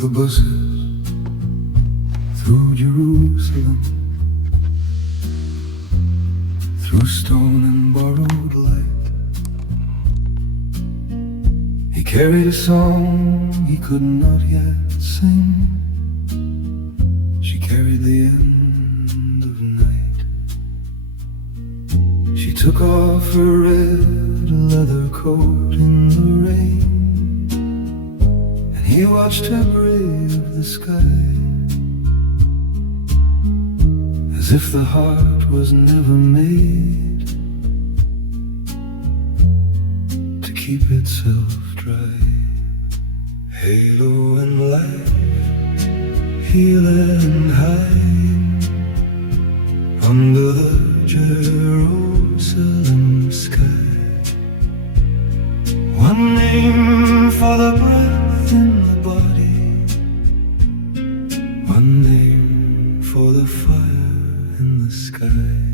the buses through Jerusalem, through stone and borrowed light. He carried a song he could not yet sing. She carried the end of night. She took off her red leather coat in the rain, and he watched her brave the sky, as if the heart was never made to keep itself dry. Halo and light, heel and high, under the Jerusalem sky. One name for the breath in the body, one name for the fire in the sky.